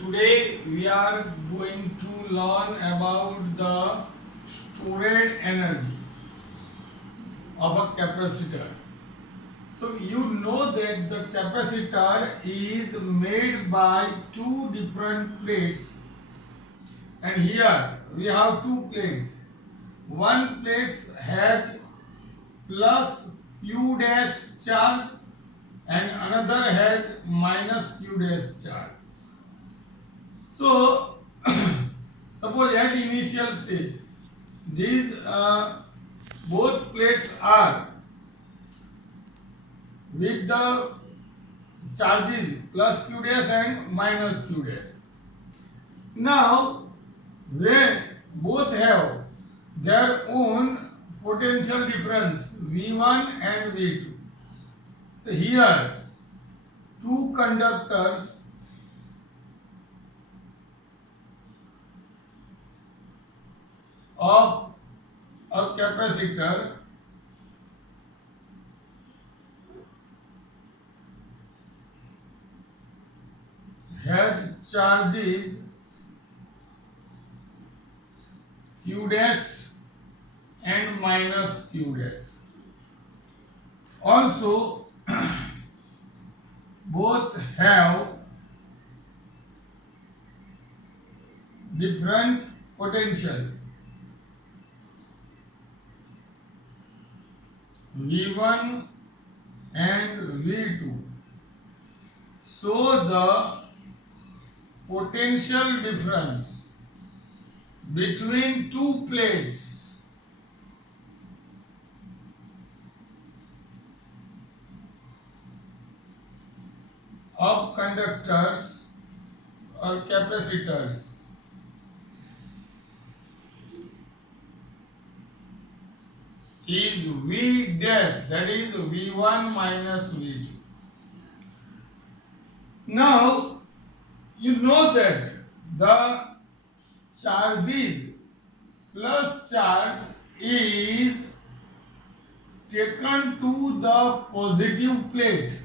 Today we are going to learn about the stored energy of a capacitor. So you know that the capacitor is made by two different plates, and here we have two plates. One plate has plus q dash charge and another has minus q dash charge. So suppose at initial stage these both plates are with the charges plus q dash and minus q dash. Now when both have their own potential difference V1 and V2. So here two conductors of a capacitor has charges q dash and minus q dash. Also both have different potentials V1 and V2. So the potential difference between two plates of conductors or capacitors is V dash, that is V1 minus V2. Now you know that the charges plus charge is taken to the positive plate.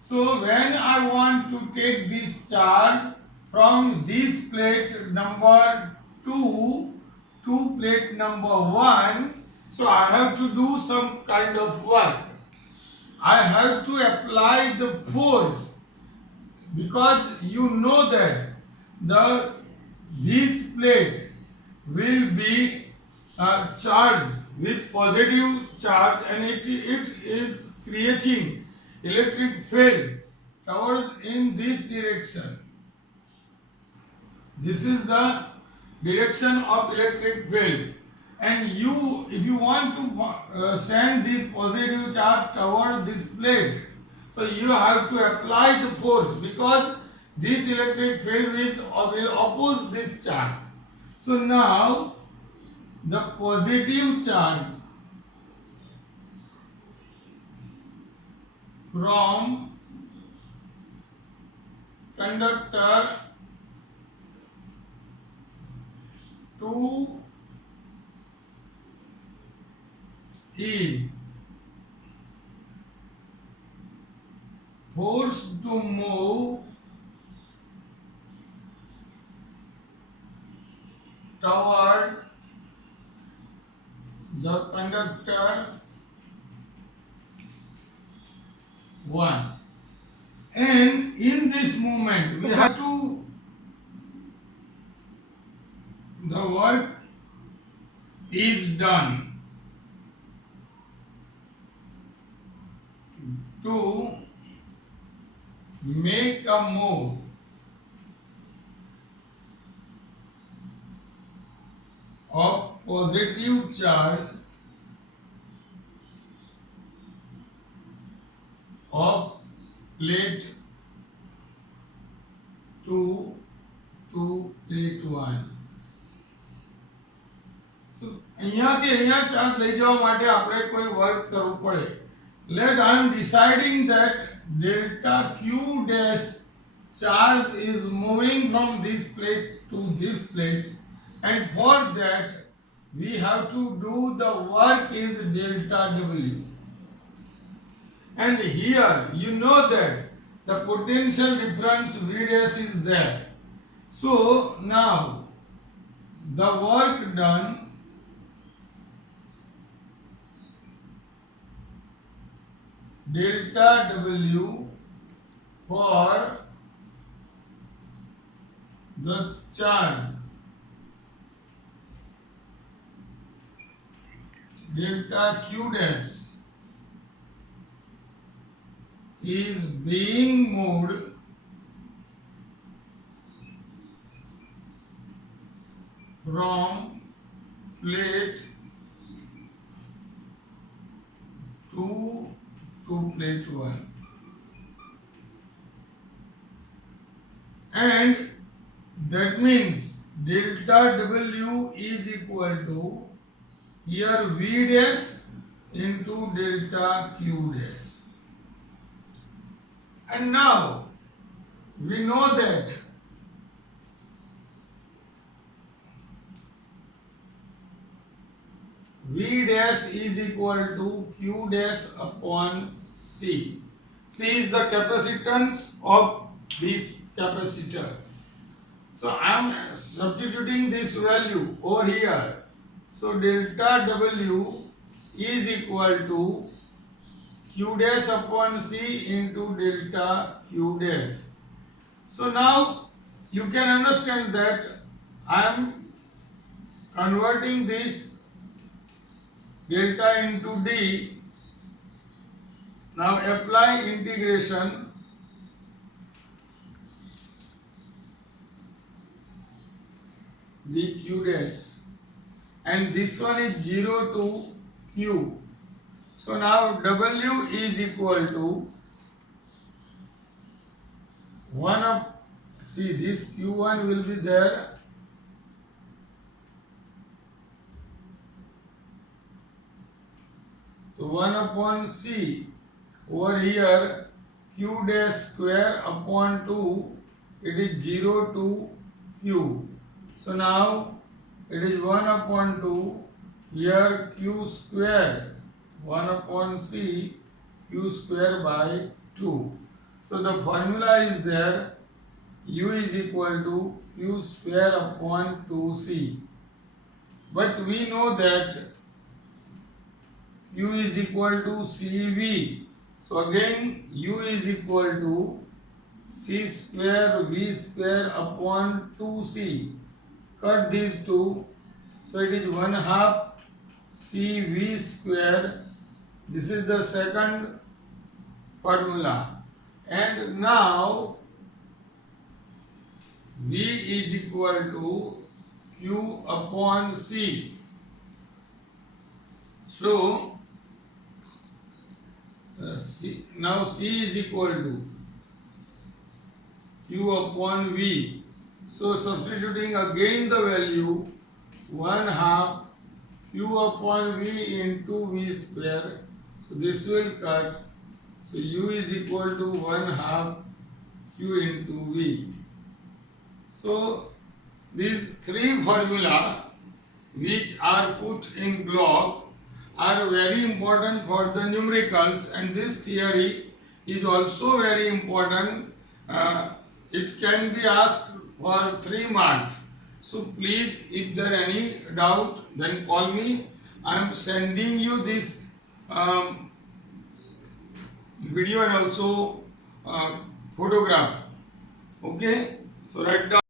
So when I want to take this charge from this plate number 2 to plate number 1, so I have to do some kind of work. I have to apply the force, because you know that this plate will be charged with positive charge, and it is creating electric field towards in this direction. This is the direction of electric field, and if you want to send this positive charge toward this plate, so you have to apply the force, because this electric field will oppose this charge. So now the positive charge from conductor to is forced to move towards the conductor 1, and in this movement we have to, the work is done to make a move of positive charge of plate 2 to plate 1. So અહીંયાથી અહીંયા charge લઈ જવા માટે આપણે કોઈ work કરવું પડે. Let I am deciding that delta q dash charge is moving from this plate to this plate, and for that we have to do the work is delta w. And here you know that the potential difference V dash is there. So now the work done delta W for the charge delta Q dash is being moved from plate 2 to plate 1, and that means delta W is equal to here V dash into delta Q dash. And now we know that V dash is equal to Q dash upon C. C is the capacitance of this capacitor. So I am substituting this value over here. So delta W is equal to Q dash upon C into delta Q dash. So now you can understand that I am converting this delta into D. Now apply integration dq dash, and this one is 0 to Q. So now W is equal to 1 of, see this Q1 will be there, so 1 upon C over here Q dash square upon 2, it is 0 to Q. So now it is 1 upon 2, here Q square 1 upon C Q square by 2. So the formula is there, U is equal to Q square upon 2C. But we know that Q is equal to CV. So again U is equal to C square V square upon 2C. Cut these two. So it is 1/2 CV square. This is the second formula. And now V is equal to Q upon C. So now C is equal to Q upon V. So substituting again the value 1/2 Q upon V into V square. So this will cut. So U is equal to 1/2 Q into V. So these three formula which are put in block are very important for the numericals, and this theory is also very important. It can be asked for 3 marks. So please, if there any doubt, then call me. I am sending you this video and also photograph. Okay, so write down.